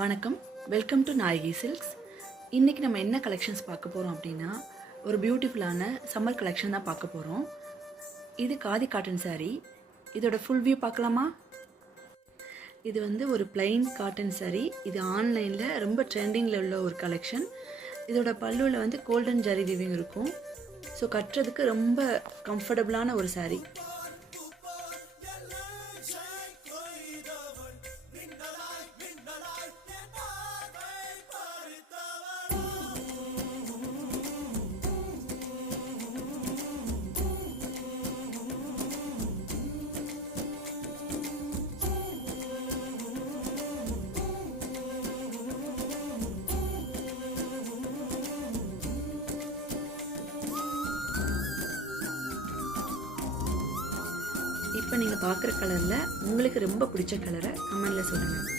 வணக்கம், welcome to Nayaki silks. இன்றைக்கி நம்ம என்ன கலெக்ஷன்ஸ் பார்க்க போகிறோம் அப்படின்னா, ஒரு பியூட்டிஃபுல்லான சம்மர் கலெக்ஷன் தான் பார்க்க போகிறோம். இது காதி காட்டன் saree. இதோட ஃபுல் வியூ பார்க்கலாமா? இது ஒரு plain காட்டன் saree. இது ஆன்லைனில் ரொம்ப ட்ரெண்டிங்கில் உள்ள ஒரு கலெக்ஷன். இதோட பல்லுவில் கோல்டன் ஜரி வீவிங் இருக்கும். ஸோ கட்டுறதுக்கு ரொம்ப கம்ஃபர்டபுளான ஒரு saree. இப்போ நீங்கள் பார்க்குற கலரில் உங்களுக்கு ரொம்ப பிடிச்ச கலரை கமெண்டில் சொல்லுங்கள்.